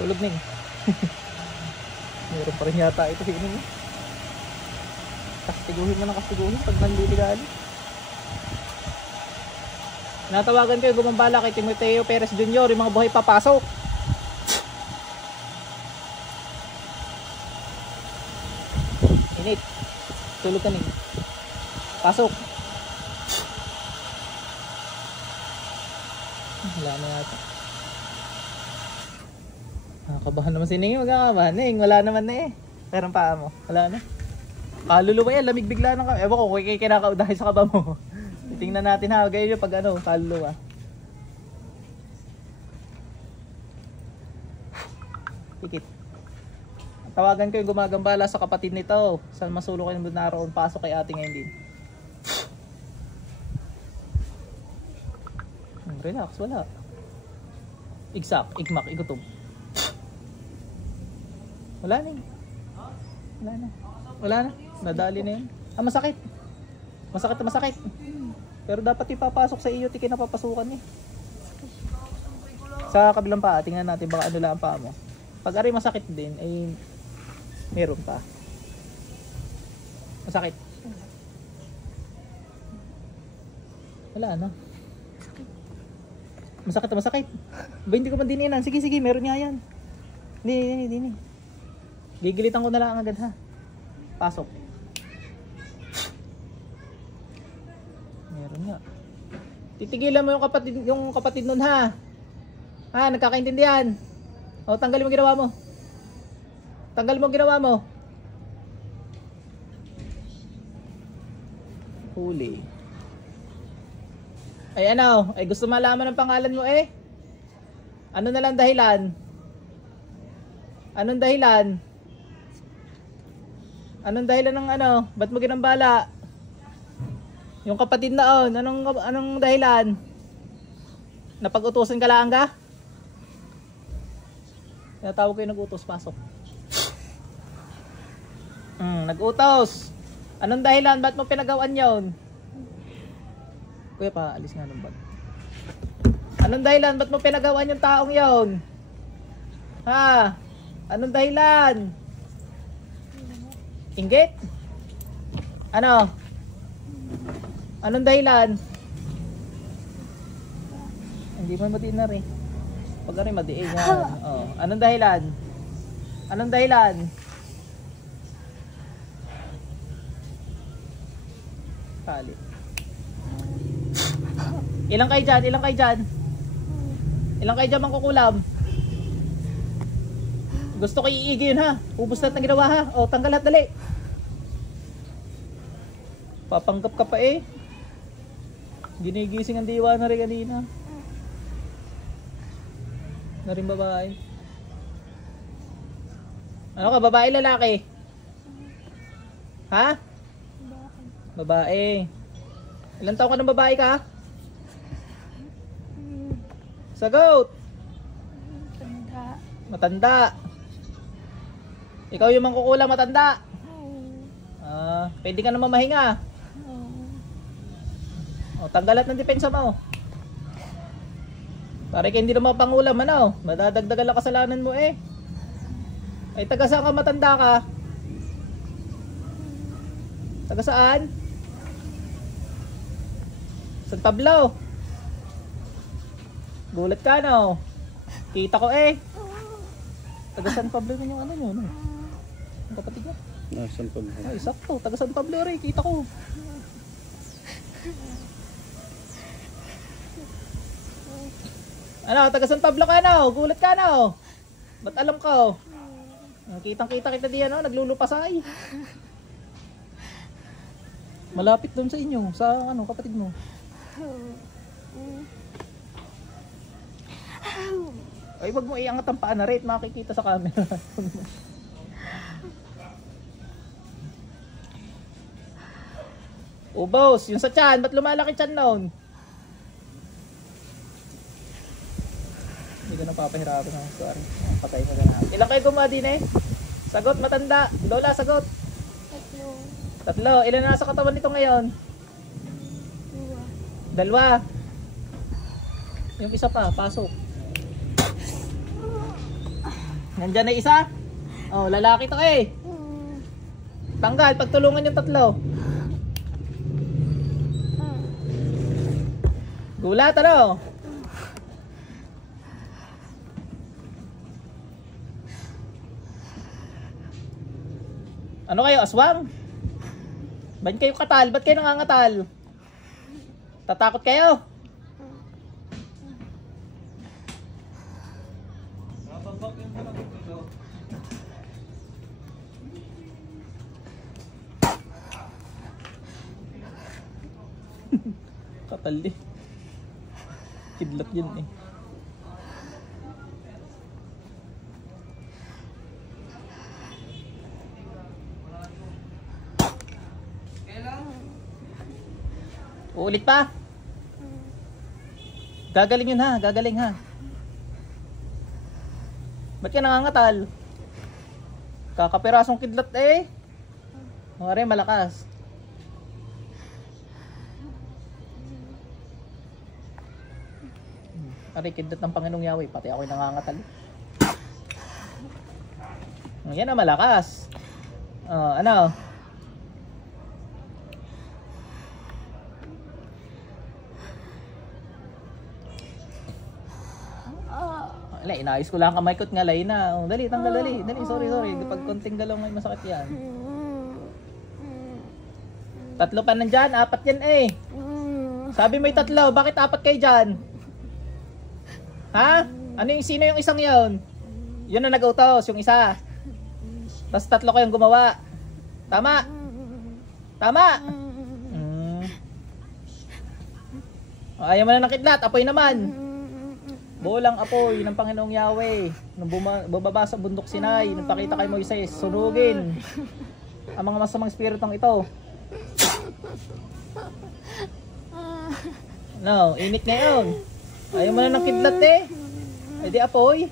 Tulog na eh. Meron pa rin yata ito sinin mo. Kastiguhin mo ng kastiguhin pag nanliligali. Natawagan kayo gumambala kay Timoteo Perez Jr. Yung mga buhay papasok. Init. Tulog ka rin. Pasok. Wala na yata. Nakakabahan naman si Ning. Magkakabahan. Ning, wala naman na eh. Pero paa mo. Wala na. Kaluluwa yan. Lamig bigla ng kami. Ewan ko kung kinakaudahin sa kaba mo. Tingnan natin ha. Gaya nyo pag ano. Kaluluwa. Pikit. Tawagan ko yung gumagambala sa kapatid nito. Saan masulok kayo na naroon. Pasok kay ate ngayon din. Relax, wala. Igsak, igmak, igutom. Wala na eh. Wala na. Wala na. Nadali na yun. Ah, masakit. Masakit na masakit. Pero dapat ipapasok sa iyo. Tiki na papasukan eh. Sa kabilang paa, tingnan natin baka ano lang ang paa mo. Pag aray masakit din, ay meron pa. Masakit. Wala na. Masakit na masakit. Ba hindi ko man dininan. Sige sige, meron nga yan. Dini. Gigilitan ko na lang agad ha. Pasok. Meron nga. Titigilan mo yung kapatid nun ha. Ha, nagkakaintindihan. O, tanggalin mo ginawa mo. Tanggalin mo ginawa mo. Huli. Ay ano, ay gusto malaman ng pangalan mo eh. Ano na lang dahilan? Anong dahilan? Anong dahilan ng ano? Ba't mo ginambala? Yung kapatid na on, anong dahilan? Napag-utusan ka lang ka? Tinatawag ko yung nag-utos, pasok. Nag-utos. Anong dahilan? Ba't mo pinagawan yun? Kuya pa, alis nga ng bag. Anong dahilan? Ba't mo pinagawan yung taong yun? Ha? Anong dahilan? Inggit? Ano? Anong dahilan? Hindi mo madiin na rin. Pag rin madiin yan. Oh. Anong dahilan? Anong dahilan? Kali. Ilang kayo dyan? Ilang kayo dyan? Ilang kayo dyan mangkukulam? Gusto ko iigi yun ha. Ubus lahat ng ginawa ha. O, tanggal lahat dali. Papanggap ka pa eh. Ginigising ang diwa na rin kanina. Na rin babae. Ano ka? Babae lalaki? Ha? Babae. Ilan taon ka ng babae ka? Sagot! Matanda. Matanda. Ikaw yung mangkukulam matanda. Pwede ka naman mahinga. O, tanggalat ng depensa mo. Para kayo hindi na mapangulam, ano? Madadagdagan lang kasalanan mo eh. Ay, taga saan ka matanda ka? Taga saan? San Pablo. Gulat ka no? Kita ko eh. Taga San Pablo yun yung ano nyo, no? Ang kapatid niya. San Pablo. Ay, sakto. Taga San Pablo rin. Kita ko. Ano, taga San Pablo ka no? Gulat ka no? Ba't alam ko? Kitang-kita kita diyan, no? Naglulupasay. Malapit doon sa inyo, sa ano, kapatid mo. Ay, wag mo iangat ang paa na rin, makikita sa camera. Oh, boss, yung sa tiyan, ba't lumalaki tiyan noon? Hindi ko na papahirapan ng sorry. Patay mo na. Ilang kayo gumawa din eh? Sagot, matanda. Lola, sagot. Tatlo. Ilan na nasa katawan nito ngayon? Dalawa. Yung isa pa, pasok. Nandyan na isa. Oh, lalaki to eh. Tanggal, pagtulungan yung tatlo. Gulat ano? Ano kayo, aswang? Ba't kayo katal? Ba't kayo nangangatal? Tatakot kayo? Katal eh. Kidlat yun eh. Uulit pa. Gagaling yun ha, gagaling ha. Ba't ka nangangatal? Kakapirasong kidlat eh. Mare, malakas. Aray, kidlat ng Panginoong Yahweh, pati ako'y nangangatal. Yan na, malakas. Ano? Wala, inayos ko lang kamay ko't ngalay na. Oh, dali, tanggal, dali. Dali, sorry. Pag konting galaw may masakit yan. 3 pa nandyan, 4 yan eh. Sabi mo 3, bakit 4 kayo dyan? Ha? Sino yung isang yon? Yun na nag-utos, yung isa. Tapos 3 kayong gumawa. Tama? Tama? Ayaw mo na ng kidlat, apoy naman. Bulang apoy ng Panginoong Yahweh. Nung bumaba sa bundok Sinai, nagpakita kay Moises, sunugin ang mga masamang espiritong ito. No, init ngayon. Ayaw mo na ng kidlat eh. Ay di apoy.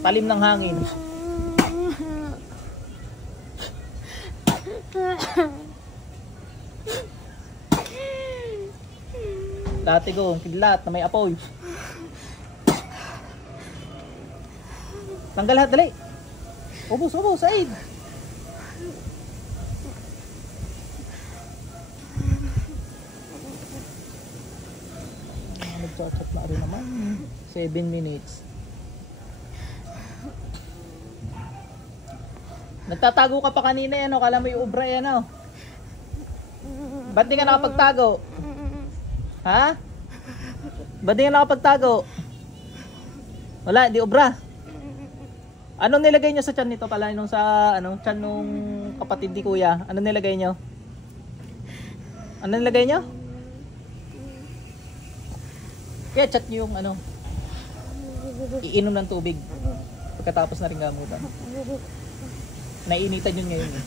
Talim ng hangin. Dati ko, kidlat na may apoy. Tanggal lahat, dali. Ubus, Said. Nagchat-chat na rin naman. 7 minutes. Nagtatago ka pa kanina yan, kala mo yung ubra yan, oh. Ba't di ka nakapagtago? Ha? Ba't di ka nakapagtago? Wala, di obra. Anong nilagay nyo sa tiyan nito pala? Nung sa tiyan nung kapatid ni kuya? Anong nilagay nyo? Anong nilagay nyo? Kaya chat nyo yung iinom ng tubig pagkatapos na rin gamutan. Naiinitan yun ngayon eh.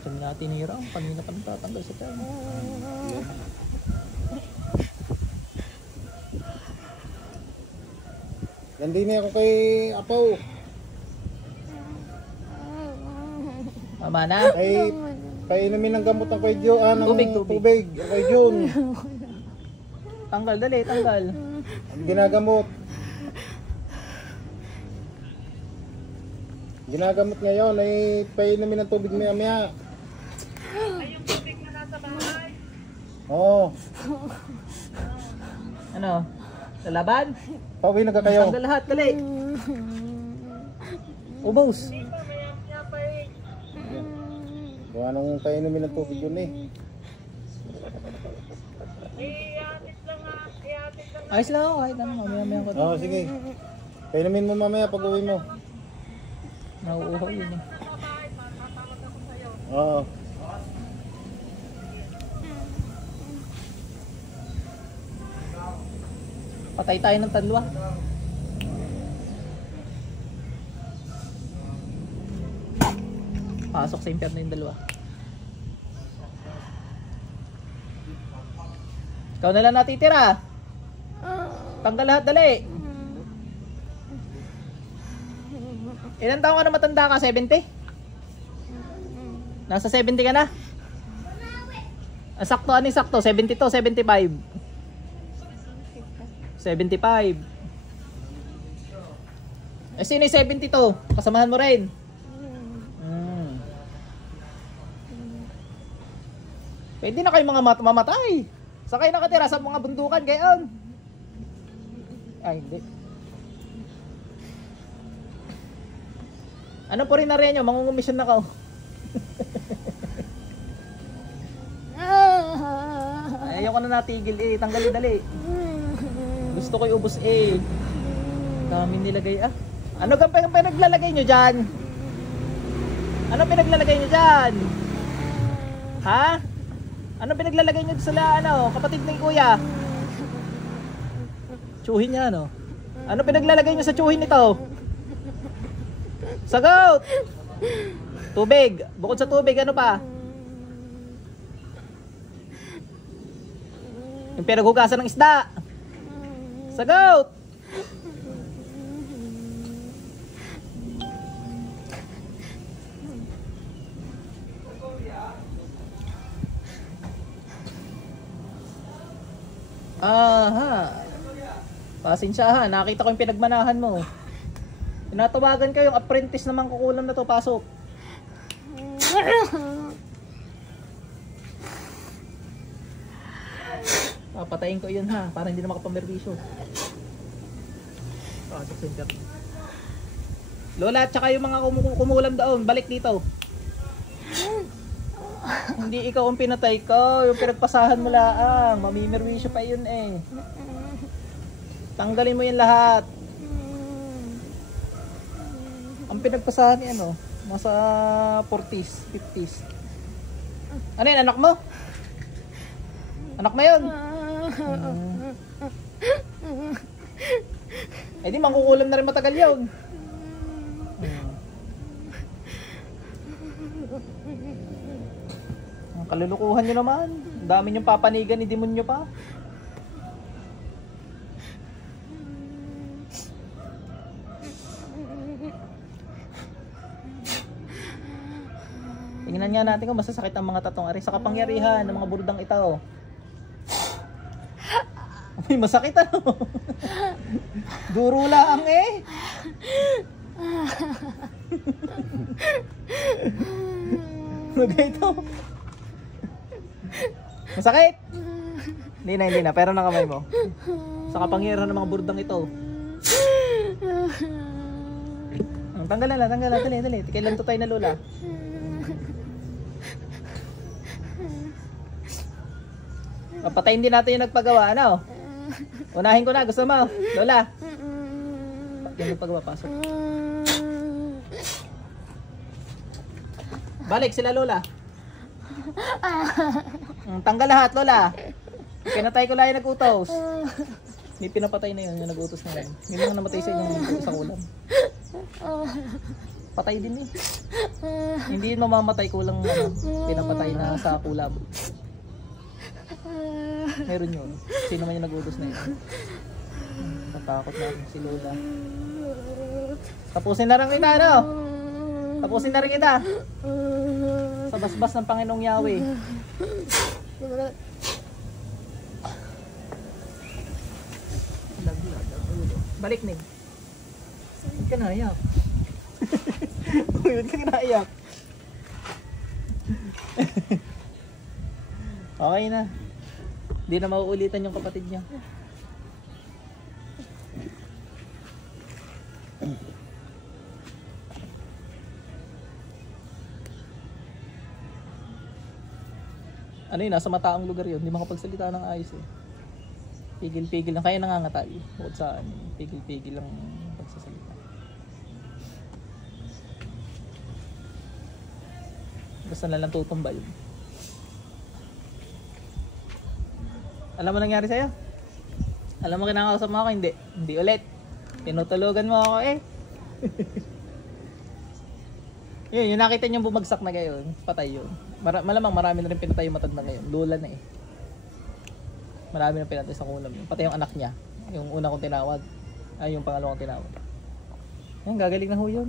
Saan nga tinira? Kanina pa natatanggal sa tiyan. Nandini ako kay Apaw. Mama na? Ay, painumin ng gamot ng kay Jo, ng Tubig. Kay Jun. Tanggal, dali, tanggal. Ginagamot. Ginagamot ngayon ay painumin ng tubig maya. Ay, yung tubig na nasa bahay? Oo. Ano? Lalaban? Pauwi na ka kayo. Tanggal lahat, dali. Ubos. Kung anong painumin ng tubig yun eh. Ayos lang ako, kahit ano, mamaya ko. Oo, sige. Painumin mo mamaya pag uwi mo. Nauuhaw yun eh. Oo. Patay tayo ng tanluwa. Pasok sa impyerno yung dalawa. Ikaw na lang natitira. Ikaw Tanggal lahat, dali. Ilan taon ka na matanda ka? 70? Nasa 70 ka na? Sakto, ano yung sakto? 72, 75? 75. Eh, sino yung 72? Kasamahan mo rin? Pwede na kayo mga mamatay. Saan kayo nakatira? Sa mga bundukan gayon? Ay, hindi. Ano po rin na rin nyo? Mangungumisyon na ka. Ayaw ko na natigil eh. Tanggalin dali. Gusto ko iubos eh. Dami nilagay ah. Ano kang pinaglalagay nyo dyan? Ano pinaglalagay nyo dyan? Ha? Ano pinaglalagay nyo sa ano, kapatid ni kuya? Tsuhin niya no? Ano pinaglalagay nyo sa tsuhin nito? Sagot! Tubig. Bukod sa tubig, ano pa? Yung pinaghugasan ng isda. Sagot! Aha. Pasensya ha, nakita ko yung pinagmanahan mo. Tinatawagan ko yung apprentice na mangkukulam na to, pasok. Papatayin ko yun ha, para hindi na makapamerwisyo. Pasok center. Lola, tsaka yung mga kumukulam doon, balik dito. Hindi ikaw ang pinatay ko, yung pinagpasahan mo laang. Mamimerwisyo pa yun eh. Tanggalin mo yan lahat. Ang pinagpasahan ni ano, nasa 40s, 50s. Ano yun, anak mo? Anak mo yun? Eh di mangkukulam na rin matagal yun. Kalulukuhan nyo naman. Dami nyong papanigan ni demonyo pa. Tingnan nga natin kung masasakit ang mga tatong ari sa kapangyarihan ng mga burudang ito. May masakit ano? Duro lang eh. Ano ito? Masakit? Hindi na, pero ng kamay mo. Sa kapangyarihan ng mga burdang ito. Tanggal na, dali. Kailan to tayo na lola? Papatayin din natin yung nagpagawa, ano? Unahin ko na, gusto mo? Lola? Yung nagpagawa, pasok. Balik sila lola. Tanggal lahat, lola. Pinatay ko lang yung nag-utos. May pinapatay na yun, yung nag-utos na yun. May mga namatay sa inyong sa kulam. Patay din eh. Hindi yun mamamatay, kulang ano, pinapatay na sa kulab. Meron yun. Sino man yung nag-utos na yun. Natakot na si lola. Tapusin na rin kita, ano? Tapusin na rin kita. Sa basbas ng Panginoong Yahweh. Balik, Nig. Huwag ka naiyak. Huwag ka naiyak. Okay na. Hindi na mauulitan yung kapatid niya. Ano yun, nasa mataang lugar yun. Hindi makapagsalita ng ayos eh. Pigil-pigil lang. Kaya nangangatay. Bukod sa ano, pigil-pigil lang pagsasalita. Basta na lang tutumba yun. Alam mo nangyari sa'yo? Alam mo kinakausap mo ako? Hindi. Hindi ulit. Tinutulugan mo ako eh. Yun, yung nakita niyong bumagsak na gayon, patay yun. Malamang marami na rin pinatay yung matanda ngayon. Lula na eh. Marami na pinatay sa kulam yun. Patay yung anak niya. Yung una kong tinawag. Ay, yung pangalawang tinawag. Ayan, gagaling na ho yun.